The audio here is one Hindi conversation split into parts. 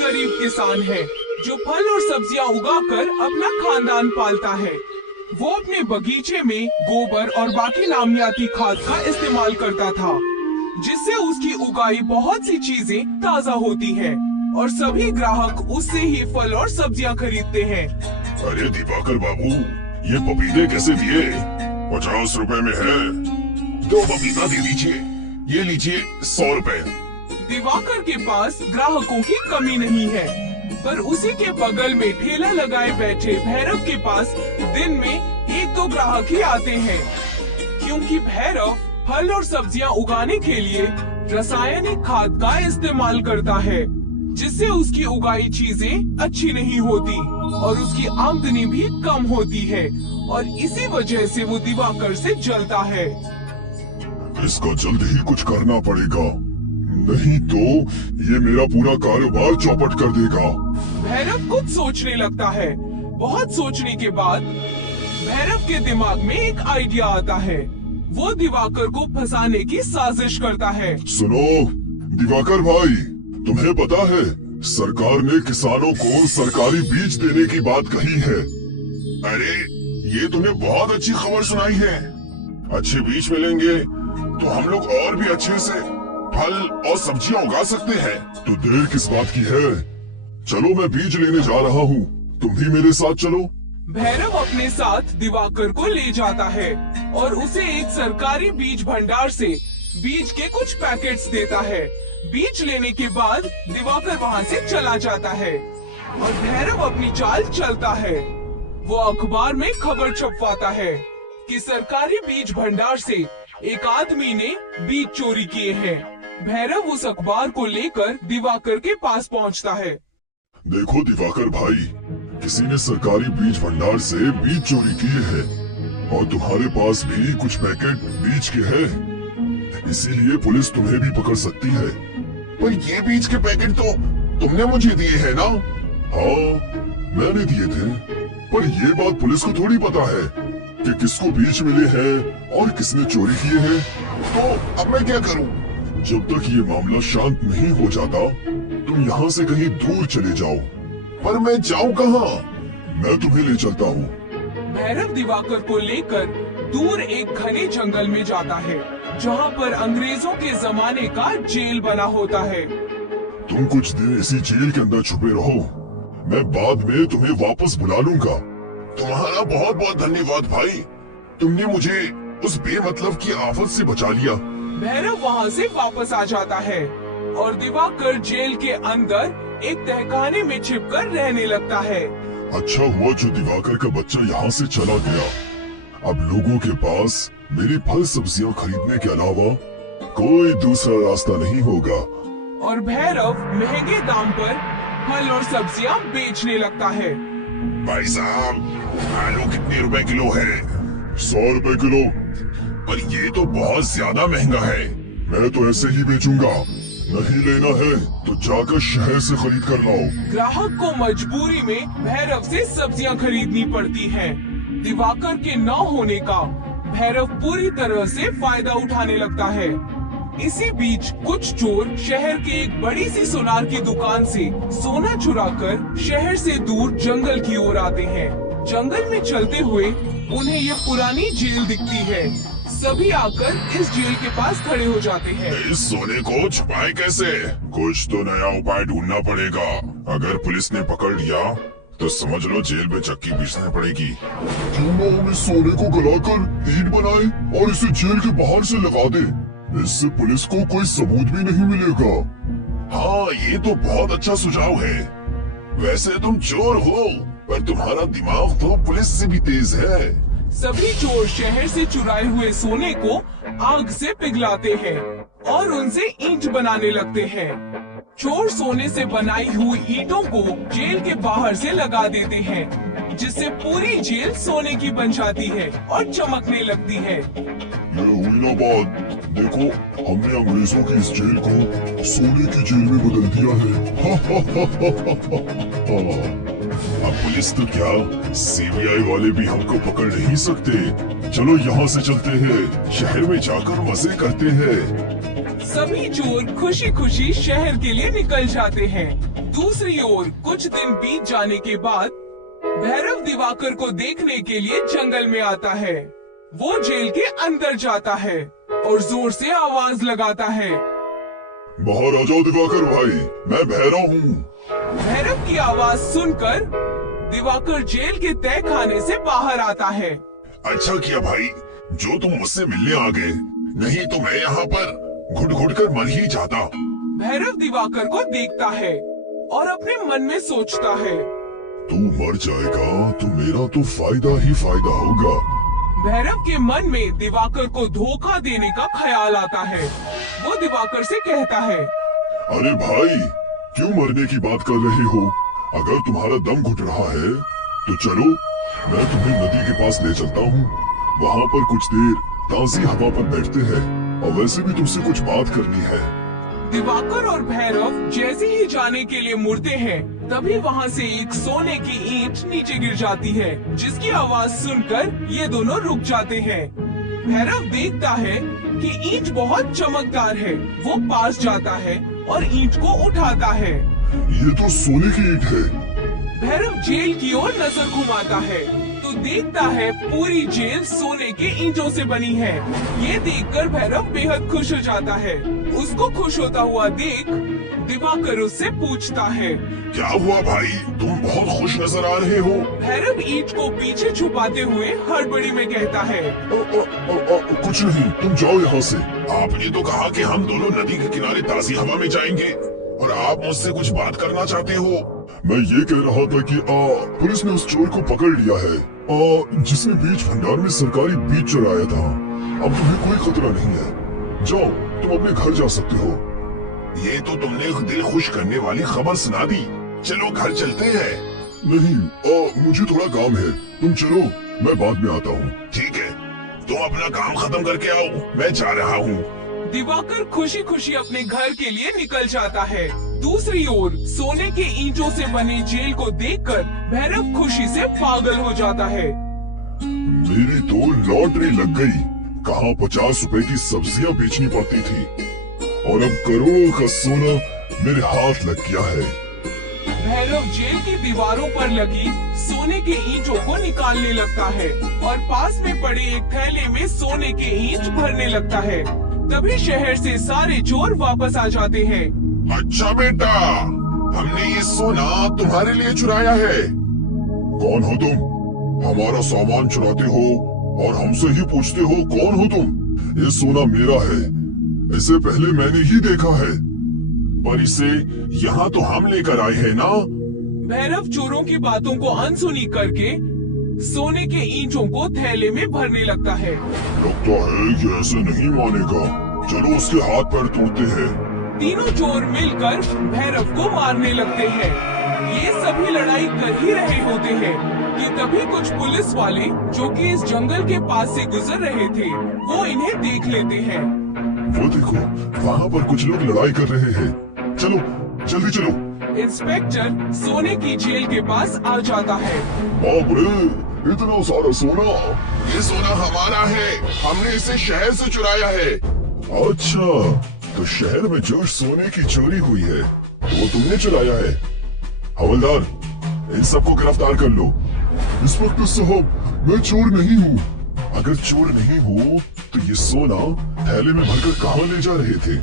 गरीब किसान है जो फल और सब्जियां उगाकर अपना खानदान पालता है। वो अपने बगीचे में गोबर और बाकी नामियाती खाद का इस्तेमाल करता था, जिससे उसकी उगाई बहुत सी चीजें ताज़ा होती है और सभी ग्राहक उससे ही फल और सब्जियां खरीदते हैं। अरे दिवाकर बाबू, ये पपीते कैसे दिए? 50 रुपए में है। 2 पपीता दे दीजिए। ये लीजिए 100 रुपए। दिवाकर के पास ग्राहकों की कमी नहीं है, पर उसी के बगल में ठेला लगाए बैठे भैरव के पास दिन में 1-2 ग्राहक ही आते हैं, क्योंकि भैरव फल और सब्जियां उगाने के लिए रासायनिक खाद का इस्तेमाल करता है, जिससे उसकी उगाई चीजें अच्छी नहीं होती और उसकी आमदनी भी कम होती है, और इसी वजह से वो दिवाकर से जलता है। इसका जल्द ही कुछ करना पड़ेगा, नहीं तो ये मेरा पूरा कारोबार चौपट कर देगा। भैरव कुछ सोचने लगता है। बहुत सोचने के बाद भैरव के दिमाग में एक आइडिया आता है। वो दिवाकर को फंसाने की साजिश करता है। सुनो दिवाकर भाई, तुम्हें पता है सरकार ने किसानों को सरकारी बीज देने की बात कही है। अरे ये तुमने बहुत अच्छी खबर सुनाई है। अच्छे बीज मिलेंगे तो हम लोग और भी अच्छे से फल और सब्जियां उगा सकते हैं। तो देर किस बात की है? चलो मैं बीज लेने जा रहा हूँ, तुम भी मेरे साथ चलो। भैरव अपने साथ दिवाकर को ले जाता है और उसे एक सरकारी बीज भंडार से बीज के कुछ पैकेट्स देता है। बीज लेने के बाद दिवाकर वहाँ से चला जाता है और भैरव अपनी चाल चलता है। वो अखबार में खबर छपवाता है कि सरकारी बीज भंडार से एक आदमी ने बीज चोरी किए हैं। भैरव उस अखबार को लेकर दिवाकर के पास पहुंचता है। देखो दिवाकर भाई, किसी ने सरकारी बीज भंडार से बीज चोरी किए हैं और तुम्हारे पास भी कुछ पैकेट बीज के हैं, इसीलिए पुलिस तुम्हें भी पकड़ सकती है। पर ये बीज के पैकेट तो तुमने मुझे दिए हैं ना? हाँ मैंने दिए थे, पर ये बात पुलिस को थोड़ी पता है कि किसको बीज मिले हैं और किसने चोरी किए हैं। तो अब मैं क्या करूं? जब तक ये मामला शांत नहीं हो जाता तुम यहाँ से कहीं दूर चले जाओ। पर मैं जाऊँ कहाँ? मैं तुम्हें ले चलता हूँ। भैरव दिवाकर को लेकर दूर एक घने जंगल में जाता है, जहाँ पर अंग्रेजों के जमाने का जेल बना होता है। तुम कुछ दिन इसी जेल के अंदर छुपे रहो, मैं बाद में तुम्हें वापस बुला लूंगा। तुम्हारा बहुत बहुत धन्यवाद भाई, तुमने मुझे उस बेमतलब की आफत से बचा लिया। भैरव वहाँ से वापस आ जाता है और दिवाकर जेल के अंदर एक तहखाने में छिपकर रहने लगता है। अच्छा हुआ जो दिवाकर का बच्चा यहाँ से चला गया। अब लोगों के पास मेरी फल सब्जियाँ खरीदने के अलावा कोई दूसरा रास्ता नहीं होगा। और भैरव महंगे दाम पर फल और सब्जियाँ बेचने लगता है। भाई साहब, आलू कितने रुपए किलो है? 100 रुपए किलो। पर ये तो बहुत ज्यादा महंगा है। मैं तो ऐसे ही बेचूंगा, नहीं लेना है तो जाकर शहर से खरीद कर लाओ। ग्राहक को मजबूरी में भैरव से सब्जियां खरीदनी पड़ती हैं। दिवाकर के न होने का भैरव पूरी तरह से फायदा उठाने लगता है। इसी बीच कुछ चोर शहर के एक बड़ी सी सुनार की दुकान से सोना चुराकर शहर से दूर जंगल की ओर आते हैं। जंगल में चलते हुए उन्हें ये पुरानी जेल दिखती है। सभी आकर इस जेल के पास खड़े हो जाते हैं। इस सोने को छुपाए कैसे? कुछ तो नया उपाय ढूंढना पड़ेगा। अगर पुलिस ने पकड़ लिया तो समझ लो जेल में चक्की पीसनी पड़ेगी। क्यों ना हम इस सोने को गलाकर ईंट बनाए और इसे जेल के बाहर से लगा दे। इससे पुलिस को कोई सबूत भी नहीं मिलेगा। हाँ ये तो बहुत अच्छा सुझाव है। वैसे तुम चोर हो, पर तुम्हारा दिमाग तो पुलिस से भी तेज है। सभी चोर शहर से चुराए हुए सोने को आग से पिघलाते हैं और उनसे ईंट बनाने लगते हैं। चोर सोने से बनाई हुई ईंटों को जेल के बाहर से लगा देते हैं, जिससे पूरी जेल सोने की बन जाती है और चमकने लगती है। ये हुई ना बात। देखो, हमने अंग्रेजों की इस जेल को सोने की जेल में बदल दिया है। अब पुलिस तो क्या, सीबीआई वाले भी हमको पकड़ नहीं सकते। चलो यहाँ से चलते हैं, शहर में जाकर मजे करते हैं। सभी चोर खुशी खुशी शहर के लिए निकल जाते हैं। दूसरी ओर कुछ दिन बीत जाने के बाद भैरव दिवाकर को देखने के लिए जंगल में आता है। वो जेल के अंदर जाता है और जोर से आवाज लगाता है, महाराजा दिवाकर भाई, मैं भैरव हूँ। भैरव की आवाज सुनकर दिवाकर जेल के तय खाने से बाहर आता है। अच्छा किया भाई, जो तुम मुझसे मिलने आ गए, नहीं तो मैं यहाँ पर घुट घुट कर मर ही जाता। भैरव दिवाकर को देखता है और अपने मन में सोचता है, तू मर जाएगा तो मेरा तो फायदा ही फायदा होगा। भैरव के मन में दिवाकर को धोखा देने का ख्याल आता है। वो दिवाकर से कहता है, अरे भाई, क्यों मरने की बात कर रहे हो? अगर तुम्हारा दम घुट रहा है तो चलो, मैं तुम्हें नदी के पास ले चलता हूँ। वहाँ पर कुछ देर ताजी हवा पर बैठते हैं, और वैसे भी तुमसे कुछ बात करनी है। दिवाकर और भैरव जैसे ही जाने के लिए मुड़ते हैं, तभी वहाँ से एक सोने की ईंट नीचे गिर जाती है, जिसकी आवाज सुनकर ये दोनों रुक जाते हैं। भैरव देखता है कि ईंट बहुत चमकदार है। वो पास जाता है और ईंट को उठाता है। ये तो सोने की ईंट है। भैरव जेल की ओर नजर घुमाता है तो देखता है पूरी जेल सोने के ईंटों से बनी है। ये देखकर भैरव बेहद खुश हो जाता है। उसको खुश होता हुआ देख दिवाकर उससे पूछता है, क्या हुआ भाई, तुम बहुत खुश नजर आ रहे हो? भैरव ईंट को पीछे छुपाते हुए हड़बड़ी में कहता है, कुछ नहीं, तुम जाओ यहाँ से। आपने तो कहा कि हम दोनों नदी के किनारे ताजी हवा में जाएंगे, और आप मुझसे कुछ बात करना चाहते हो। मैं ये कह रहा था कि पुलिस ने उस चोर को पकड़ लिया है, जिसने बीज भंडार में सरकारी बीज चुराया था। अब तुम्हें कोई खतरा नहीं है। जाओ, तुम अपने घर जा सकते हो। ये तो तुमने दिल खुश करने वाली खबर सुना दी। चलो घर चलते हैं। नहीं, मुझे थोड़ा काम है। तुम चलो, मैं बाद में आता हूँ। ठीक है, तुम अपना काम खत्म करके आओ, मैं जा रहा हूँ। दिवाकर खुशी खुशी अपने घर के लिए निकल जाता है। दूसरी ओर सोने के ईंटों से बनी जेल को देखकर भैरव खुशी से पागल हो जाता है। मेरी तो लॉटरी लग गई। कहाँ 50 रुपए की सब्जियां बेचनी पड़ती थी, और अब करोड़ों का सोना मेरे हाथ लग गया है। भैरव जेल की दीवारों पर लगी सोने के ईंटों को निकालने लगता है और पास में पड़े एक थैले में सोने के ईंट भरने लगता है। तभी शहर से सारे चोर वापस आ जाते हैं। अच्छा बेटा, हमने ये सोना तुम्हारे लिए चुराया है। कौन हो तुम? हमारा सामान चुराते हो और हमसे ही पूछते हो कौन हो तुम? ये सोना मेरा है, इसे पहले मैंने ही देखा है, पर इसे यहाँ तो हम लेकर आए हैं ना। भैरव चोरों की बातों को अनसुनी करके सोने के ईंटों को थैले में भरने लगता है। लगता है ये ऐसे नहीं मानेगा। चलो उसके हाथ पैर तोड़ते हैं। तीनों चोर मिलकर भैरव को मारने लगते हैं। ये सभी लड़ाई कर ही रहे होते हैं कि तभी कुछ पुलिस वाले जो कि इस जंगल के पास से गुजर रहे थे, वो इन्हें देख लेते हैं। वो देखो, वहाँ पर कुछ लोग लड़ाई कर रहे हैं। चलो, जल्दी चलो। इंस्पेक्टर सोने की जेल के पास आ जाता है। बाप रे, इतना सारा सोना! ये सोना हमारा है, हमने इसे शहर से चुराया है। अच्छा, तो शहर में जो सोने की चोरी हुई है वो तुमने चुराया है। हवलदार, इन सबको गिरफ्तार कर लो। इंस्पेक्टर साहब, मैं चोर नहीं हूँ। अगर चोर नहीं हो तो ये सोना थैले में भरकर कहाँ ले जा रहे थे?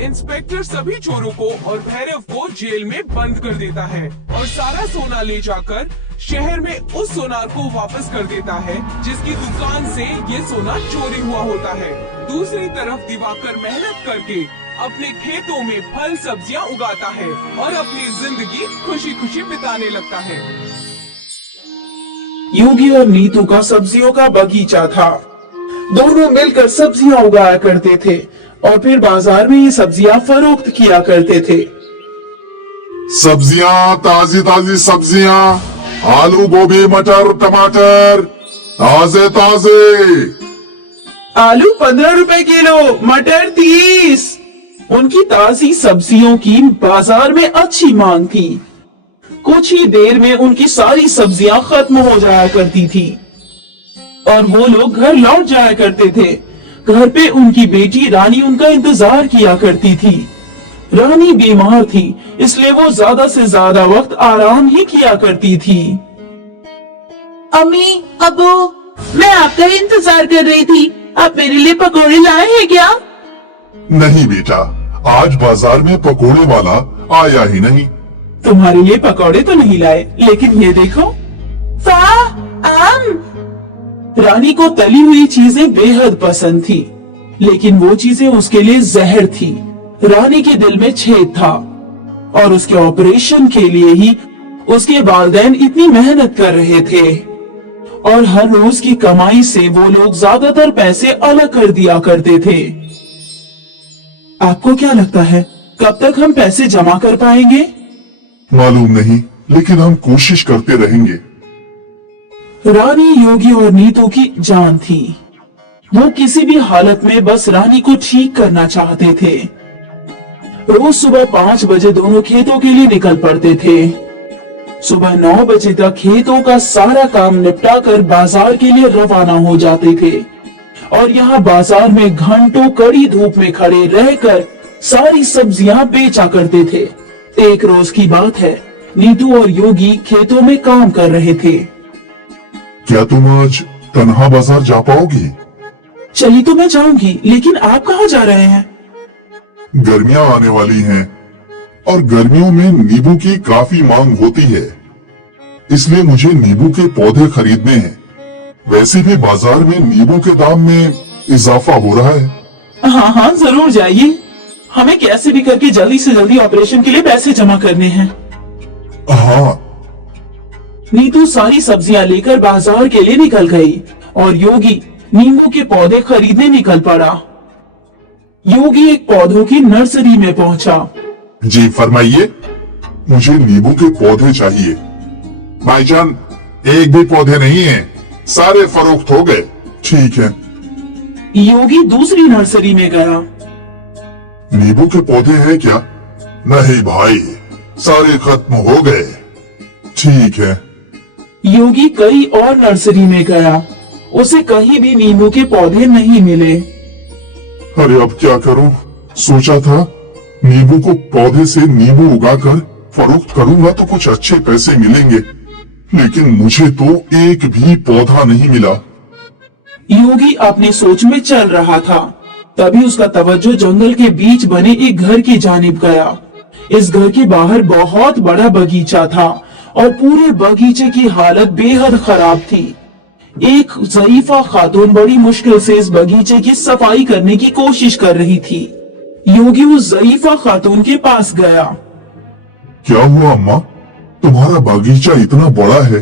इंस्पेक्टर सभी चोरों को और भैरव को जेल में बंद कर देता है और सारा सोना ले जाकर शहर में उस सोनार को वापस कर देता है जिसकी दुकान से ये सोना चोरी हुआ होता है। दूसरी तरफ दिवाकर मेहनत करके अपने खेतों में फल सब्जियां उगाता है और अपनी जिंदगी खुशी खुशी बिताने लगता है। योगी और नीतू का सब्जियों का बगीचा था। दोनों मिलकर सब्जियां उगाया करते थे और फिर बाजार में ये सब्जियां फरोख्त किया करते थे। सब्जियां, ताजी ताजी सब्जियां, आलू, गोभी, मटर, टमाटर, ताजे ताजे। आलू 15 रुपए किलो, मटर 30। उनकी ताजी सब्जियों की बाजार में अच्छी मांग थी। कुछ ही देर में उनकी सारी सब्जियां खत्म हो जाया करती थी और वो लोग घर लौट जाया करते थे। घर पे उनकी बेटी रानी उनका इंतजार किया करती थी। रानी बीमार थी, इसलिए वो ज्यादा से ज्यादा वक्त आराम ही किया करती थी। अम्मी, अबू, मैं आपका इंतजार कर रही थी। आप मेरे लिए पकौड़े लाए हैं क्या? नहीं बेटा, आज बाजार में पकोड़े वाला आया ही नहीं। तुम्हारे लिए पकौड़े तो नहीं लाए, लेकिन ये देखो। वाह, आम। रानी को तली हुई चीजें बेहद पसंद थी, लेकिन वो चीजें उसके लिए जहर थी। रानी के दिल में छेद था और उसके ऑपरेशन के लिए ही उसके वालिदैन इतनी मेहनत कर रहे थे और हर रोज की कमाई से वो लोग ज्यादातर पैसे अलग कर दिया करते थे। आपको क्या लगता है, कब तक हम पैसे जमा कर पाएंगे? मालूम नहीं, लेकिन हम कोशिश करते रहेंगे। रानी, योगी और नीतू की जान थी। वो किसी भी हालत में बस रानी को ठीक करना चाहते थे। रोज सुबह 5 बजे दोनों खेतों के लिए निकल पड़ते थे। सुबह 9 बजे तक खेतों का सारा काम निपटा कर बाजार के लिए रवाना हो जाते थे और यहाँ बाजार में घंटों कड़ी धूप में खड़े रहकर सारी सब्जियां बेचा करते थे। एक रोज की बात है, नीतू और योगी खेतों में काम कर रहे थे। क्या तुम आज तन्हा बाजार जा पाओगी? चली तो मैं जाऊंगी, लेकिन आप कहाँ जा रहे हैं? गर्मियां आने वाली हैं और गर्मियों में नींबू की काफी मांग होती है, इसलिए मुझे नींबू के पौधे खरीदने हैं। वैसे भी बाजार में नींबू के दाम में इजाफा हो रहा है। हाँ हाँ, जरूर जाइए। हमें कैसे भी करके जल्दी से जल्दी ऑपरेशन के लिए पैसे जमा करने हैं। हाँ। नीतू सारी सब्जियां लेकर बाजार के लिए निकल गई और योगी नींबू के पौधे खरीदने निकल पड़ा। योगी एक पौधों की नर्सरी में पहुंचा। जी फरमाइए, मुझे नींबू के पौधे चाहिए। भाईजान, एक भी पौधे नहीं है, सारे फरोख्त हो गए। ठीक है। योगी दूसरी नर्सरी में गया। नींबू के पौधे हैं क्या? नहीं भाई, सारे खत्म हो गए। ठीक है। योगी कई और नर्सरी में गया, उसे कहीं भी नींबू के पौधे नहीं मिले। अरे अब क्या करूं? सोचा था नींबू को पौधे से नींबू उगाकर फरोख्त करूंगा तो कुछ अच्छे पैसे मिलेंगे, लेकिन मुझे तो एक भी पौधा नहीं मिला। योगी अपनी सोच में चल रहा था, तभी उसका तवज्जो जंगल के बीच बने एक घर की जानिब गया। इस घर के बाहर बहुत बड़ा बगीचा था और पूरे बगीचे की हालत बेहद खराब थी। एक ज़ईफा खातून बड़ी मुश्किल से इस बगीचे की सफाई करने की कोशिश कर रही थी। योगी उस ज़ईफा खातून के पास गया। क्या हुआ अम्मा? तुम्हारा बगीचा इतना बड़ा है,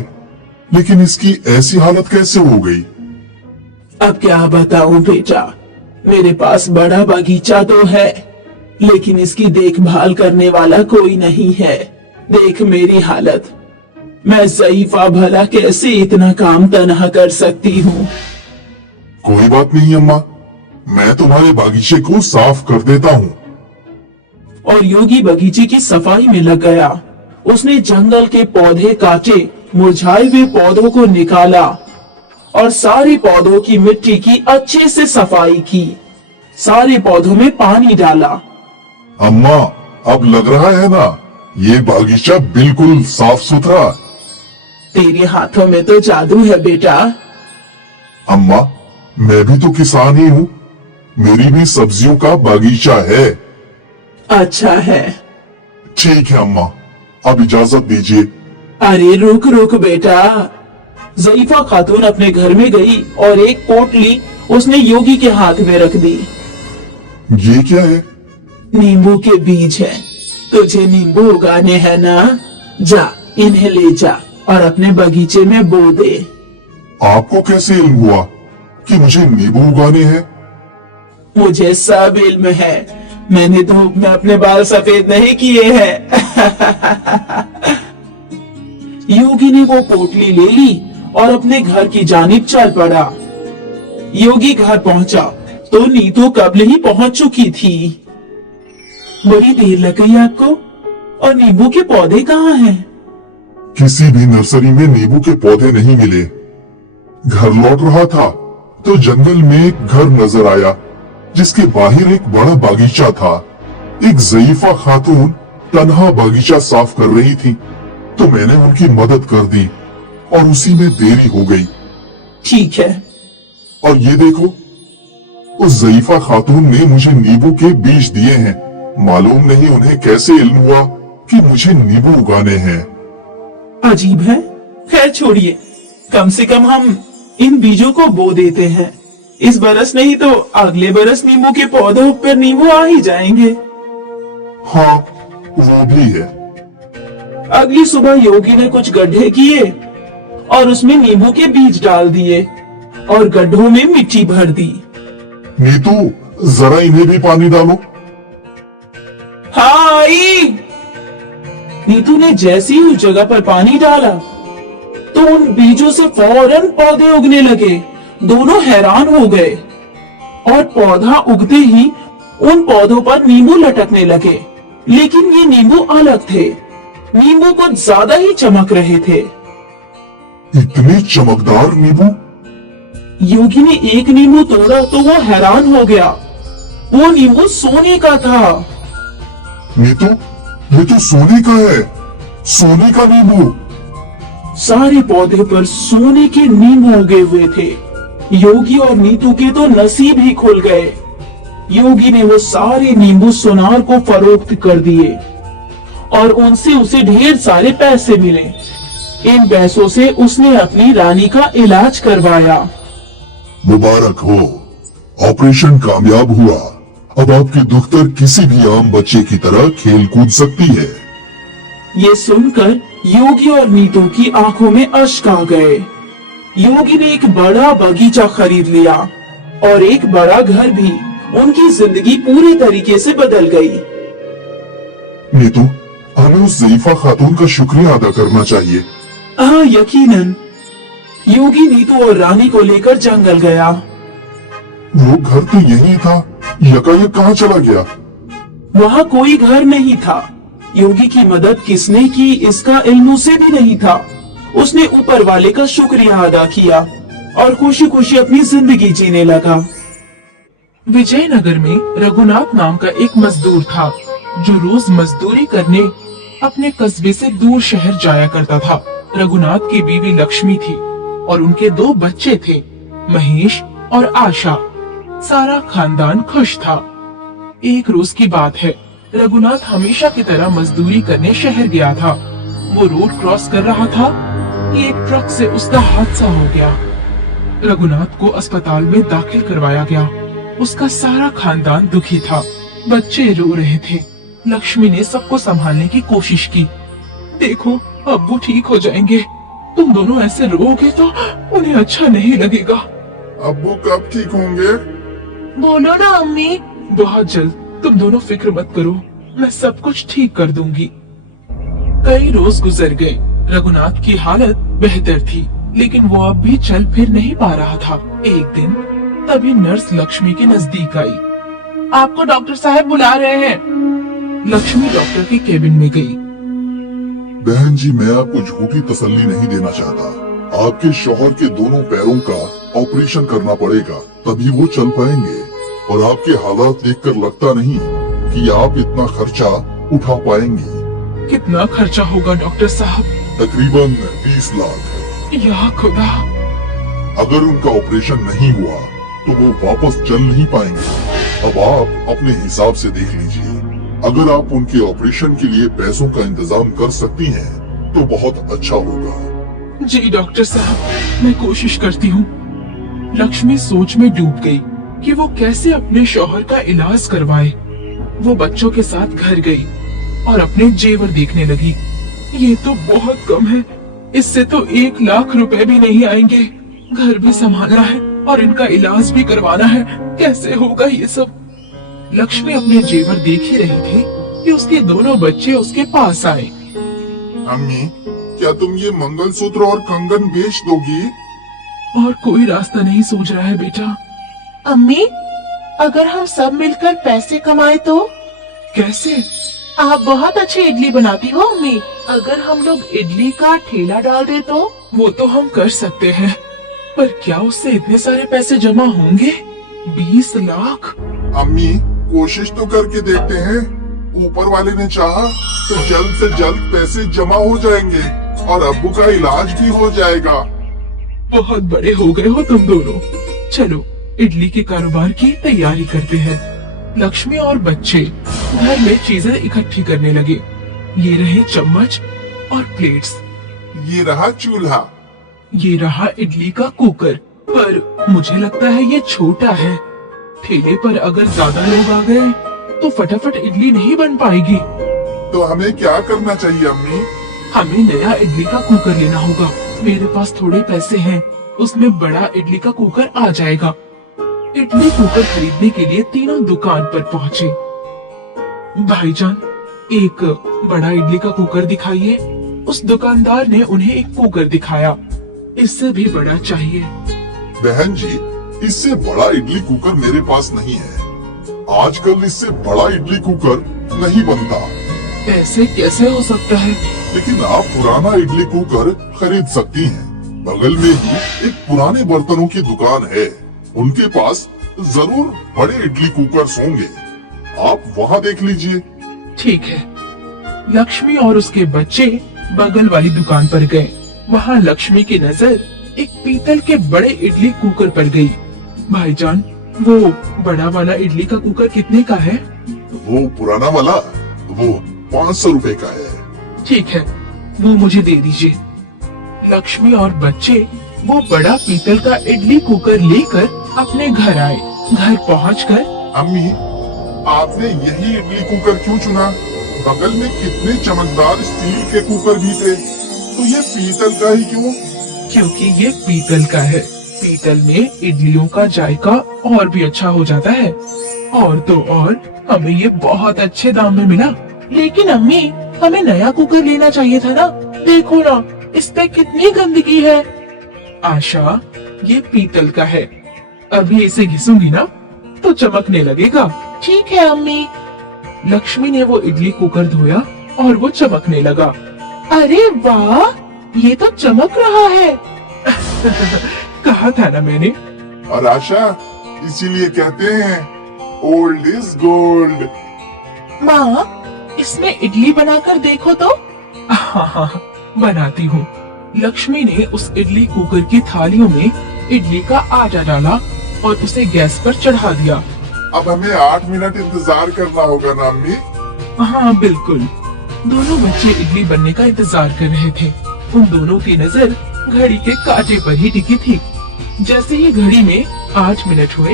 लेकिन इसकी ऐसी हालत कैसे हो गई? अब क्या बताऊं बेटा, मेरे पास बड़ा बगीचा तो है, लेकिन इसकी देखभाल करने वाला कोई नहीं है। देख मेरी हालत, मैं ज़ईफा भला कैसे इतना काम तन्हा कर सकती हूँ। कोई बात नहीं अम्मा, मैं तुम्हारे बागीचे को साफ कर देता हूँ। और योगी बगीचे की सफाई में लग गया। उसने जंगल के पौधे काटे, मुरझाए हुए पौधों को निकाला और सारे पौधों की मिट्टी की अच्छे से सफाई की। सारे पौधों में पानी डाला। अम्मा, अब लग रहा है ना, ये बागीचा बिल्कुल साफ सुथरा। तेरे हाथों में तो जादू है बेटा। अम्मा, मैं भी तो किसान ही हूँ, मेरी भी सब्जियों का बागीचा है। अच्छा है। ठीक है अम्मा, अब इजाजत दीजिए। अरे रुक रुक बेटा। ज़ईफा खातून अपने घर में गई और एक पोटली उसने योगी के हाथ में रख दी। ये क्या है? नींबू के बीज है, तुझे नींबू उगाने हैं ना? जा इन्हें ले जा और अपने बगीचे में बो दे। आपको कैसे इल्म हुआ कि मुझे नींबू उगाने हैं? मुझे सब इल्म है, मैंने धूप में अपने बाल सफेद नहीं किए हैं। योगी ने वो पोटली ले ली और अपने घर की जानिब चल पड़ा। योगी घर पहुंचा तो नीतू कबल ही पहुंच चुकी थी। बड़ी देर लग गई आपको? और नींबू के पौधे कहाँ हैं? किसी भी नर्सरी में नींबू के पौधे नहीं मिले। घर लौट रहा था तो जंगल में एक घर नजर आया, जिसके बाहर एक बड़ा बागीचा था। एक ज़ईफा खातून तन्हा बगीचा साफ कर रही थी, तो मैंने उनकी मदद कर दी और उसी में देरी हो गई। ठीक है। और ये देखो, उस ज़ईफा खातून ने मुझे नींबू के बीज दिए हैं। मालूम नहीं उन्हें कैसे इल्म हुआ कि मुझे नींबू उगाने हैं। अजीब है। खैर छोड़िए, कम से कम हम इन बीजों को बो देते हैं। इस बरस नहीं तो अगले बरस नींबू के पौधों पर नींबू आ ही जाएंगे। हाँ, वो भी है। अगली सुबह योगी ने कुछ गड्ढे किए और उसमें नींबू के बीज डाल दिए और गड्ढों में मिट्टी भर दी। नीतू, जरा इन्हें भी पानी डालो। हाँ आई। नीतू ने जैसे ही उस जगह पर पानी डाला तो उन बीजों से फौरन पौधे उगने लगे। दोनों हैरान हो गए और पौधा उगते ही उन पौधों पर नींबू लटकने लगे। लेकिन ये नींबू अलग थे। नींबू कुछ ज्यादा ही चमक रहे थे। इतने चमकदार नींबू? योगी ने एक नींबू तोड़ा तो वो हैरान हो गया। वो नींबू सोने का था। नीतू, ये तो सोने का है। सोने का नींबू। सारे पौधे पर सोने के नींबू उगे हुए थे। योगी और नीतू के तो नसीब ही खुल गए। योगी ने वो सारे नींबू सोनार को फरोख्त कर दिए और उनसे उसे ढेर सारे पैसे मिले। इन पैसों से उसने अपनी रानी का इलाज करवाया। मुबारक हो, ऑपरेशन कामयाब हुआ। अब आपकी दुख्तर किसी भी आम बच्चे की तरह खेल कूद सकती है। ये सुनकर योगी और नीतू की आंखों में अश्क आ गए। योगी ने एक बड़ा बगीचा खरीद लिया और एक बड़ा घर भी। उनकी जिंदगी पूरी तरीके से बदल गई। नीतू, हमें उस ज़ईफा खातून का शुक्रिया अदा करना चाहिए। हाँ, यकीनन। योगी नीतू और रानी को लेकर जंगल गया। वो घर तो यही था, यकायक कहाँ चला गया? वहाँ कोई घर नहीं था। योगी की मदद किसने की इसका इल्म उसे भी नहीं था। उसने ऊपर वाले का शुक्रिया अदा किया और खुशी खुशी अपनी जिंदगी जीने लगा। विजयनगर में रघुनाथ नाम का एक मजदूर था जो रोज मजदूरी करने अपने कस्बे से दूर शहर जाया करता था। रघुनाथ की बीवी लक्ष्मी थी और उनके 2 बच्चे थे, महेश और आशा। सारा खानदान खुश था। एक रोज की बात है, रघुनाथ हमेशा की तरह मजदूरी करने शहर गया था। वो रोड क्रॉस कर रहा था कि एक ट्रक से उसका हादसा हो गया। रघुनाथ को अस्पताल में दाखिल करवाया गया। उसका सारा खानदान दुखी था। बच्चे रो रहे थे। लक्ष्मी ने सबको संभालने की कोशिश की। देखो, अब्बू ठीक हो जाएंगे। तुम दोनों ऐसे रोओगे तो उन्हें अच्छा नहीं लगेगा। अब्बू कब ठीक होंगे? बोलो ना अम्मी। बहुत जल्द। तुम दोनों फिक्र मत करो, मैं सब कुछ ठीक कर दूंगी। कई रोज गुजर गए। रघुनाथ की हालत बेहतर थी, लेकिन वो अब भी चल फिर नहीं पा रहा था। एक दिन तभी नर्स लक्ष्मी के नजदीक आई। आपको डॉक्टर साहब बुला रहे हैं। लक्ष्मी डॉक्टर के केबिन में गई। बहन जी, मैं आपको झूठी तसल्ली नहीं देना चाहता। आपके शौहर के दोनों पैरों का ऑपरेशन करना पड़ेगा, तभी वो चल पाएंगे। और आपके हालात देखकर लगता नहीं कि आप इतना खर्चा उठा पाएंगे। कितना खर्चा होगा डॉक्टर साहब? तकरीबन 20 लाख। या खुदा। अगर उनका ऑपरेशन नहीं हुआ तो वो वापस चल नहीं पाएंगे। अब आप अपने हिसाब से देख लीजिए। अगर आप उनके ऑपरेशन के लिए पैसों का इंतजाम कर सकती हैं, तो बहुत अच्छा होगा। जी डॉक्टर साहब, मैं कोशिश करती हूँ। लक्ष्मी सोच में डूब गई कि वो कैसे अपने शौहर का इलाज करवाए। वो बच्चों के साथ घर गई और अपने जेवर देखने लगी। ये तो बहुत कम है। इससे तो 1 लाख रुपए भी नहीं आएंगे। घर भी संभालना है और इनका इलाज भी करवाना है। कैसे होगा ये सब? लक्ष्मी अपने जेवर देख ही रही थी कि उसके दोनों बच्चे उसके पास आए। अम्मी, क्या तुम ये मंगलसूत्र और कंगन बेच दोगी? और कोई रास्ता नहीं सूझ रहा है बेटा। अम्मी, अगर हम सब मिलकर पैसे कमाए तो? कैसे? आप बहुत अच्छी इडली बनाती हो अम्मी। अगर हम लोग इडली का ठेला डाल दे तो? वो तो हम कर सकते हैं, पर क्या उससे इतने सारे पैसे जमा होंगे? 20 लाख? अम्मी, कोशिश तो करके देखते हैं। ऊपर वाले ने चाहा तो जल्द से जल्द पैसे जमा हो जाएंगे और अब्बू का इलाज भी हो जाएगा। बहुत बड़े हो गए हो तुम दोनों। चलो इडली के कारोबार की तैयारी करते हैं। लक्ष्मी और बच्चे घर में चीजें इकट्ठी करने लगे। ये रहे चम्मच और प्लेट्स, ये रहा चूल्हा, ये रहा इडली का कुकर। पर मुझे लगता है ये छोटा है। ठेले पर अगर ज्यादा लोग आ गए तो फटाफट इडली नहीं बन पाएगी। तो हमें क्या करना चाहिए अम्मी? हमें नया इडली का कुकर लेना होगा। मेरे पास थोड़े पैसे हैं, उसमें बड़ा इडली का कुकर आ जाएगा। इडली कुकर खरीदने के लिए तीनों दुकान पर पहुँचे। भाईजान, एक बड़ा इडली का कुकर दिखाइए। उस दुकानदार ने उन्हें एक कुकर दिखाया। इससे भी बड़ा चाहिए। बहन जी, इससे बड़ा इडली कुकर मेरे पास नहीं है। आजकल इससे बड़ा इडली कुकर नहीं बनता। ऐसे कैसे हो सकता है? लेकिन आप पुराना इडली कुकर खरीद सकती हैं। बगल में ही एक पुराने बर्तनों की दुकान है, उनके पास जरूर बड़े इडली कुकर होंगे। आप वहाँ देख लीजिए। ठीक है। लक्ष्मी और उसके बच्चे बगल वाली दुकान पर गए। वहाँ लक्ष्मी की नजर एक पीतल के बड़े इडली कुकर पर गई। भाईजान, वो बड़ा वाला इडली का कुकर कितने का है? वो पुराना वाला वो 500 रुपए का है। ठीक है, वो मुझे दे दीजिए। लक्ष्मी और बच्चे वो बड़ा पीतल का इडली कुकर लेकर अपने घर आए। घर पहुंचकर, अम्मी, आपने यही इडली कुकर क्यों चुना? बगल में कितने चमकदार स्टील के कुकर भी थे, तो ये पीतल का ही क्यों? क्योंकि ये पीतल का है। पीतल में इडलियों का जायका और भी अच्छा हो जाता है। और तो और हमें ये बहुत अच्छे दाम में मिला। लेकिन अम्मी, हमें नया कुकर लेना चाहिए था ना। देखो ना, इस पे कितनी गंदगी है। आशा, ये पीतल का है। अभी इसे घिसूंगी ना तो चमकने लगेगा। ठीक है अम्मी। लक्ष्मी ने वो इडली कुकर धोया और वो चमकने लगा। अरे वाह, ये तो चमक रहा है। कहा था ना मैंने। और आशा, इसीलिए कहते हैं ओल्ड इज गोल्ड। माँ, इसमें इडली बनाकर देखो तो। हाँ, बनाती हूँ। लक्ष्मी ने उस इडली कुकर की थालियों में इडली का आटा डाला और उसे गैस पर चढ़ा दिया। अब हमें 8 मिनट इंतजार करना होगा ना अम्मी? हाँ बिल्कुल। दोनों बच्चे इडली बनने का इंतजार कर रहे थे। उन दोनों की नजर घड़ी के कांटे पर ही टिकी थी। जैसे ही घड़ी में 8 मिनट हुए।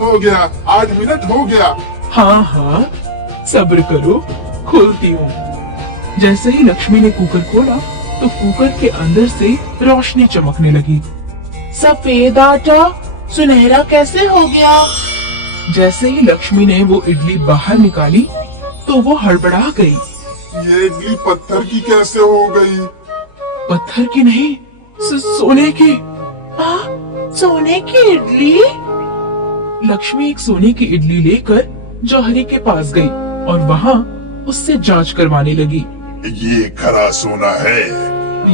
हो गया, 8 मिनट हो गया। हाँ हाँ, सब्र करो, खोलती हूँ। जैसे ही लक्ष्मी ने कुकर खोला तो कुकर के अंदर से रोशनी चमकने लगी। सफेद आटा सुनहरा कैसे हो गया? जैसे ही लक्ष्मी ने वो इडली बाहर निकाली तो वो हड़बड़ा गई। ये इडली पत्थर की कैसे हो गई? पत्थर की नहीं, सोने की। सोने की इडली? लक्ष्मी एक सोने की इडली लेकर जौहरी के पास गई और वहाँ उससे जांच करवाने लगी। ये खरा सोना है।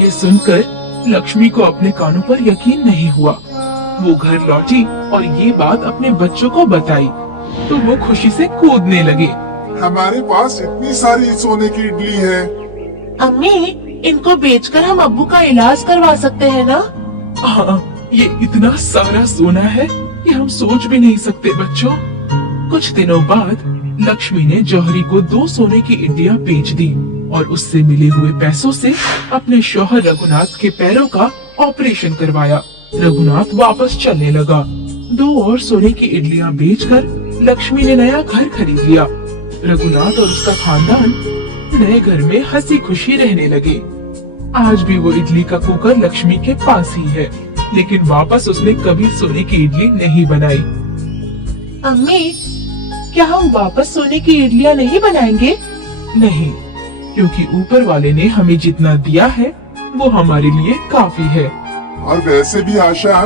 ये सुनकर लक्ष्मी को अपने कानों पर यकीन नहीं हुआ। वो घर लौटी और ये बात अपने बच्चों को बताई तो वो खुशी से कूदने लगे। हमारे पास इतनी सारी सोने की इडली है। अम्मी, इनको बेचकर हम अब्बू का इलाज करवा सकते हैं ना? हाँ, ये इतना सारा सोना है कि हम सोच भी नहीं सकते बच्चों। कुछ दिनों बाद लक्ष्मी ने जौहरी को 2 सोने की इडलियां बेच दी और उससे मिले हुए पैसों से अपने शौहर रघुनाथ के पैरों का ऑपरेशन करवाया। रघुनाथ वापस चलने लगा। 2 और सोने की इडलियां बेचकर लक्ष्मी ने नया घर खरीद लिया। रघुनाथ और उसका खानदान नए घर में हंसी खुशी रहने लगे। आज भी वो इडली का कुकर लक्ष्मी के पास ही है, लेकिन वापस उसने कभी सोने की इडली नहीं बनाई। अम्मी, क्या हम वापस सोने की इडलियां नहीं बनाएंगे? नहीं, क्योंकि ऊपर वाले ने हमें जितना दिया है वो हमारे लिए काफी है। और वैसे भी आशा,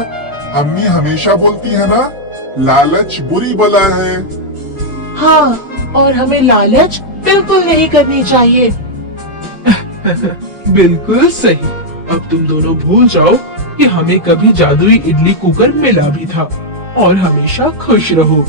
अम्मी हमेशा बोलती है ना, लालच बुरी बला है। हाँ, और हमें लालच बिल्कुल नहीं करनी चाहिए। बिल्कुल सही। अब तुम दोनों भूल जाओ कि हमें कभी जादुई इडली कुकर मिला भी था और हमेशा खुश रहो।